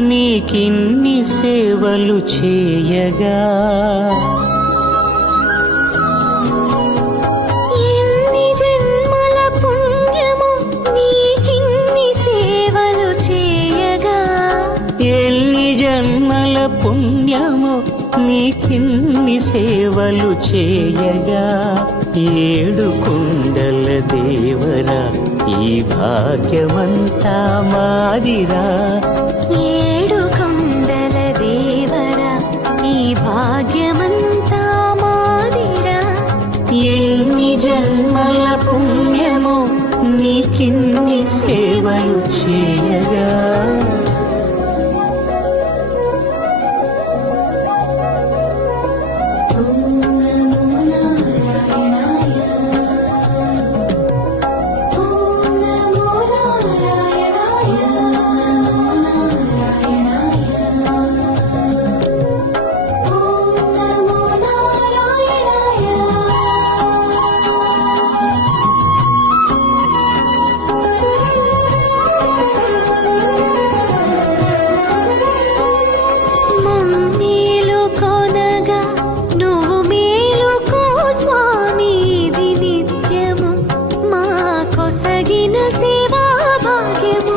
నీకిన్ని సేవలు చేయగా ఎన్ని జన్మల పుణ్యము నీకిన్ని సేవలు చేయగా ఎన్ని జన్మల పుణ్యము నీకిన్ని సేవలు చేయగా ఏడు కొండల దేవరా ఈ భాగ్యమంతా మాదిరా ఏడు కొండల దేవరా ఈ భాగ్యమంతా మాదిరా ఎన్ని జన్మల పుణ్యము నీకిన్ని సేవలు చేయగా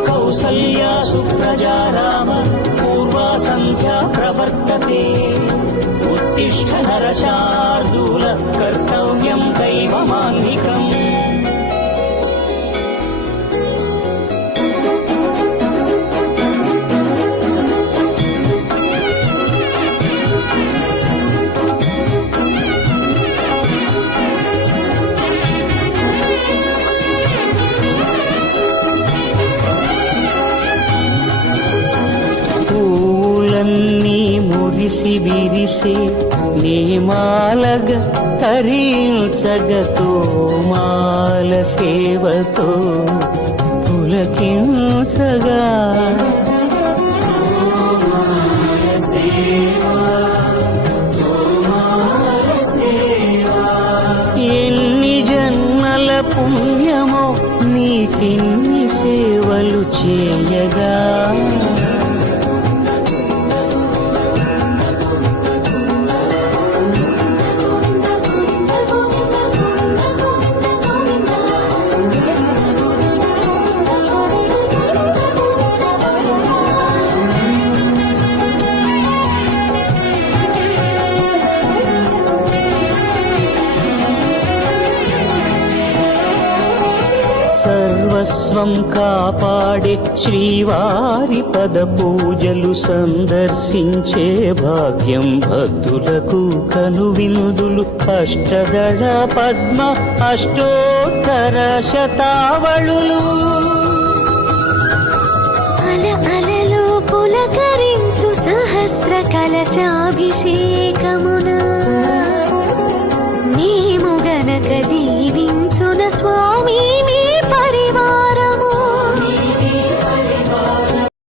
కౌసల్యా సుప్రజా రామ పూర్వా సంధ్యా ప్రవర్తతే ఉత్తిష్ఠ నరశార్దూల కర్తవ్యం దైవమాన్నికం పూలన్నీ మురిసి విరిసే నేమాలగ తరించగతో మాల సేవతో పులకించగా ఎన్ని జన్మల పుణ్యమో నీకిన్ని సేవలు చేయగా సర్వస్వం కాపాడే శ్రీవారి పద పూజలు సందర్శించే భాగ్యం భక్తులకు కనువినుదులు అష్టదళ పద్మ అష్టోత్తర శతావళులు అల అలలు పులకరించు సహస్ర కలశాభిషేకమున